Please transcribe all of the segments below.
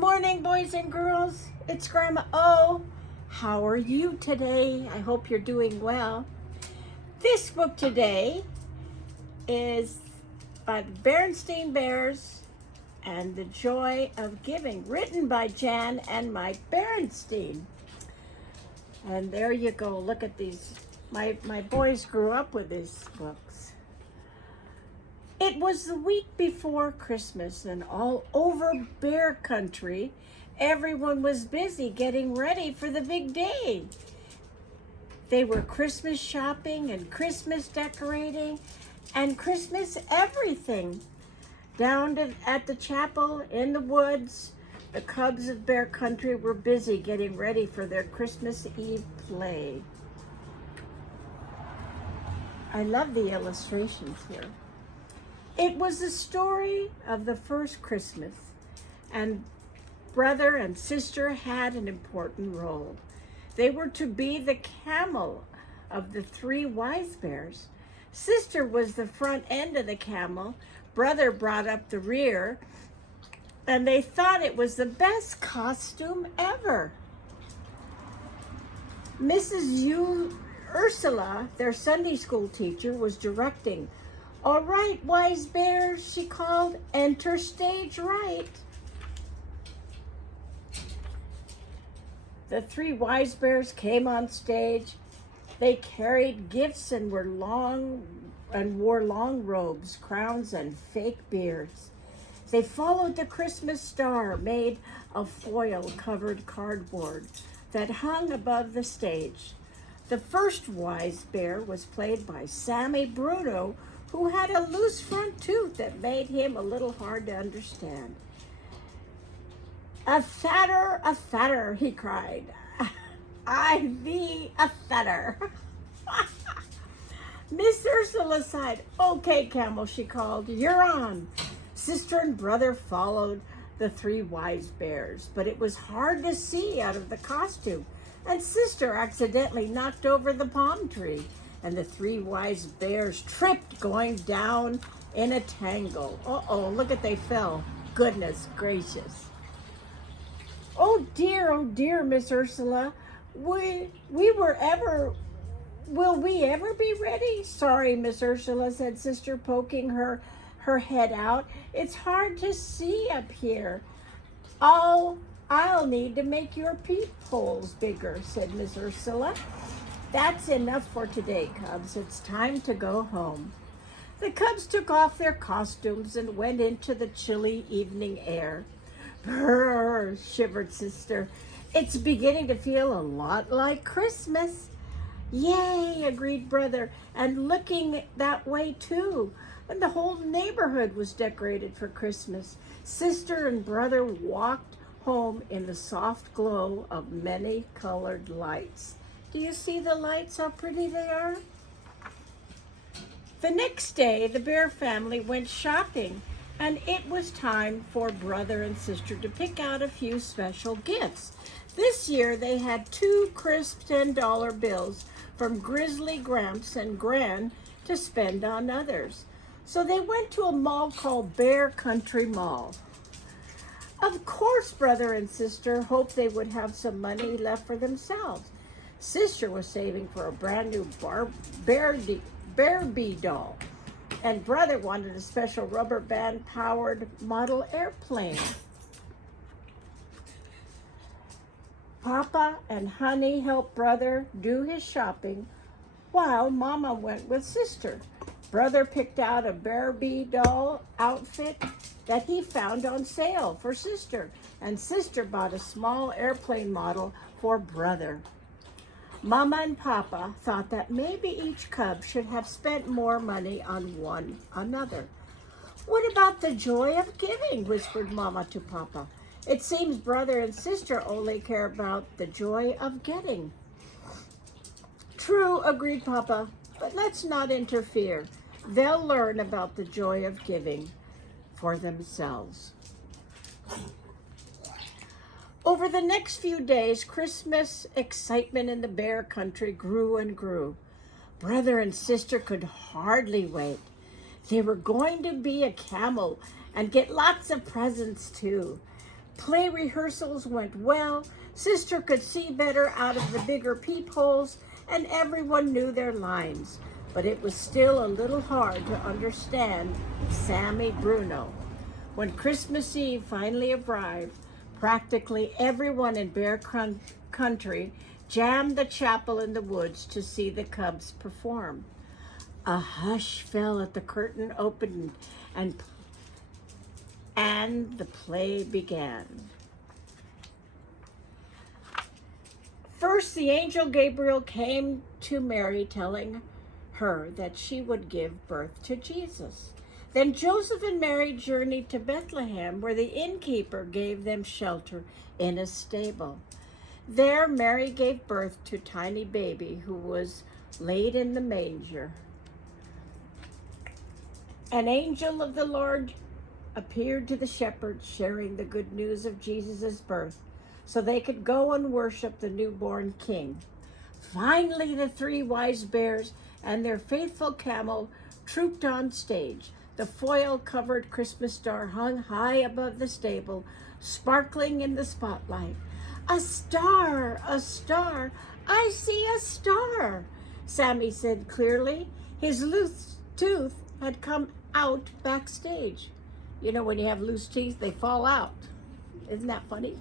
morning, boys and girls. It's Grandma O. How are you today? I hope you're doing well. This book today is by the Berenstain Bears and the Joy of Giving, written by Jan and Mike Berenstain. And there you go. Look at these. My boys grew up with these books. It was the week before Christmas, and all over Bear Country, everyone was busy getting ready for the big day. They were Christmas shopping and Christmas decorating and Christmas everything. At the chapel in the woods, the cubs of Bear Country were busy getting ready for their Christmas Eve play. I love the illustrations here. It was the story of the first Christmas, and brother and sister had an important role. They were to be the camel of the three wise bears. Sister was the front end of the camel, brother brought up the rear, and they thought it was the best costume ever. Mrs. Ursula, their Sunday school teacher, was directing. "All right, wise bears," she called, "enter stage right." The three wise bears came on stage. They carried gifts and wore long robes, crowns, and fake beards. They followed the Christmas star made of foil-covered cardboard that hung above the stage. The first wise bear was played by Sammy Bruno, who had a loose front tooth that made him a little hard to understand. A fatter," he cried. "I thee a fatter." Miss Ursula sighed. "Okay, Camel," she called, "you're on." Sister and brother followed the three wise bears, but it was hard to see out of the costume, and Sister accidentally knocked over the palm tree, and the three wise bears tripped, going down in a tangle. Uh-oh, look at they fell. Goodness gracious. Oh dear, Miss Ursula. Will we ever be ready?" "Sorry, Miss Ursula," said Sister, poking her head out. "It's hard to see up here." I'll need to make your peepholes bigger," said Miss Ursula. "That's enough for today, cubs. It's time to go home." The cubs took off their costumes and went into the chilly evening air. "Brrr," shivered Sister. "It's beginning to feel a lot like Christmas." "Yay," agreed brother, "and looking that way too." And the whole neighborhood was decorated for Christmas. Sister and brother walked home in the soft glow of many colored lights. Do you see the lights, how pretty they are? The next day, the Bear family went shopping, and it was time for brother and sister to pick out a few special gifts. This year, they had 2 crisp $10 bills from Grizzly Gramps and Gran to spend on others. So they went to a mall called Bear Country Mall. Of course, brother and sister hoped they would have some money left for themselves. Sister was saving for a brand new Barbie doll, and brother wanted a special rubber band powered model airplane. Papa and Honey helped brother do his shopping while Mama went with sister. Brother picked out a Barbie doll outfit that he found on sale for sister, and sister bought a small airplane model for brother. Mama and Papa thought that maybe each cub should have spent more money on one another. "What about the joy of giving?" whispered Mama to Papa. "It seems brother and sister only care about the joy of getting." "True," agreed Papa, "but let's not interfere. They'll learn about the joy of giving for themselves." Over the next few days, Christmas excitement in the Bear Country grew and grew. Brother and sister could hardly wait. They were going to be a camel and get lots of presents too. Play rehearsals went well. Sister could see better out of the bigger peepholes, and everyone knew their lines. But it was still a little hard to understand Sammy Bruno. When Christmas Eve finally arrived, practically everyone in Bear Country jammed the chapel in the woods to see the Cubs perform. A hush fell at the curtain opened, and the play began. First, the angel Gabriel came to Mary, telling her that she would give birth to Jesus. Then Joseph and Mary journeyed to Bethlehem, where the innkeeper gave them shelter in a stable. There, Mary gave birth to a tiny baby who was laid in the manger. An angel of the Lord appeared to the shepherds, sharing the good news of Jesus' birth, so they could go and worship the newborn king. Finally, the three wise bears and their faithful camel trooped on stage. The foil-covered Christmas star hung high above the stable, sparkling in the spotlight. "A star, a star, I see a star," Sammy said clearly. His loose tooth had come out backstage. You know, when you have loose teeth, they fall out. Isn't that funny?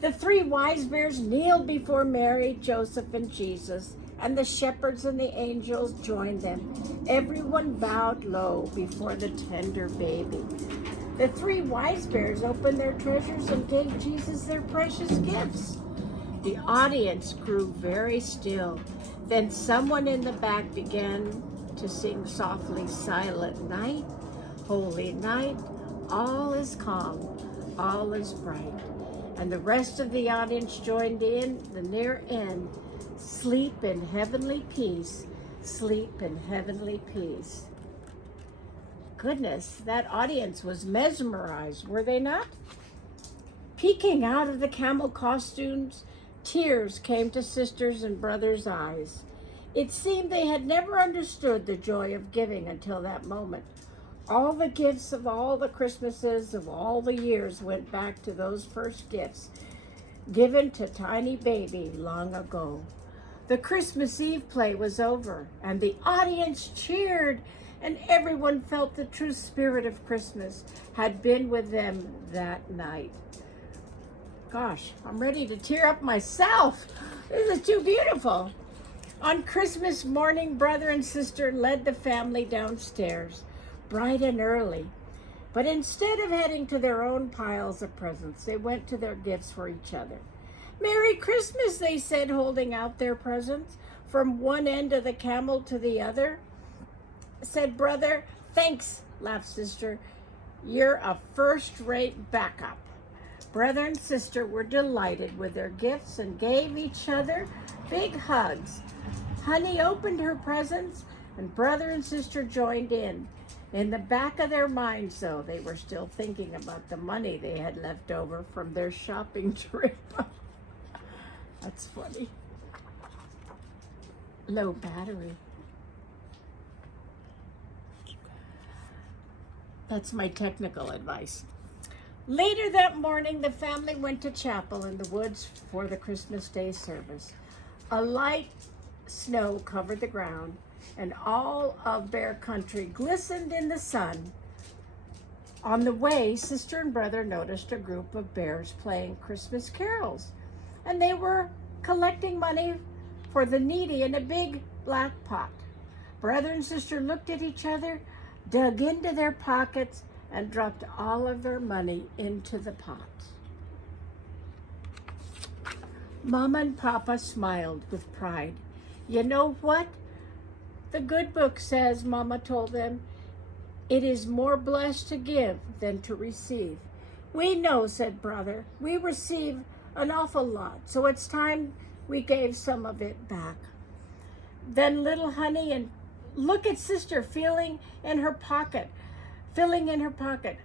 The three wise bears kneeled before Mary, Joseph, and Jesus, and the shepherds and the angels joined them. Everyone bowed low before the tender baby. The three wise bears opened their treasures and gave Jesus their precious gifts. The audience grew very still. Then someone in the back began to sing softly, "Silent night, holy night, all is calm, all is bright." And the rest of the audience joined in the near end. "Sleep in heavenly peace, sleep in heavenly peace." Goodness, that audience was mesmerized, were they not? Peeking out of the camel costumes, tears came to sisters' and brothers' eyes. It seemed they had never understood the joy of giving until that moment. All the gifts of all the Christmases of all the years went back to those first gifts given to tiny baby long ago. The Christmas Eve play was over, and the audience cheered, and everyone felt the true spirit of Christmas had been with them that night. Gosh, I'm ready to tear up myself. This is too beautiful. On Christmas morning, brother and sister led the family downstairs, bright and early. But instead of heading to their own piles of presents, they went to their gifts for each other. "Merry Christmas," they said, holding out their presents. From one end of the camel to the other, said brother. "Thanks," laughed sister. "You're a first-rate backup." Brother and sister were delighted with their gifts and gave each other big hugs. Honey opened her presents, and brother and sister joined in. In the back of their minds, though, they were still thinking about the money they had left over from their shopping trip. That's funny. Low battery. That's my technical advice. Later that morning, the family went to chapel in the woods for the Christmas Day service. A light snow covered the ground, and all of Bear Country glistened in the sun. On the way, sister and brother noticed a group of bears playing Christmas carols, and they were collecting money for the needy in a big black pot. Brother and sister looked at each other, dug into their pockets, and dropped all of their money into the pot. Mama and Papa smiled with pride. "You know what? The good book says," Mama told them, "it is more blessed to give than to receive." "We know," said brother. "We receive an awful lot, so it's time we gave some of it back." Then little Honey and look at sister filling in her pocket.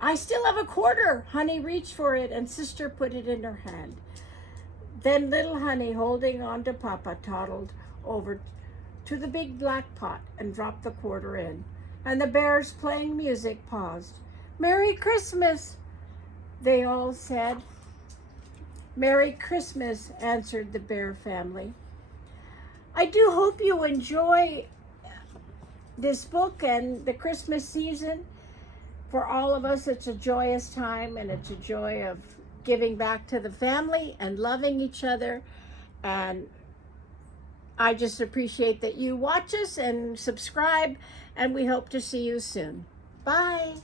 "I still have a quarter." Honey reached for it, and sister put it in her hand. Then little Honey, holding on to Papa, toddled over to the big black pot and dropped the quarter in. And the bears, playing music, paused. "Merry Christmas," They all said, "Merry Christmas," answered the bear family. I do hope you enjoy this book and the Christmas season. For all of us, it's a joyous time, and it's a joy of giving back to the family and loving each other. And I just appreciate that you watch us and subscribe, and we hope to see you soon. Bye.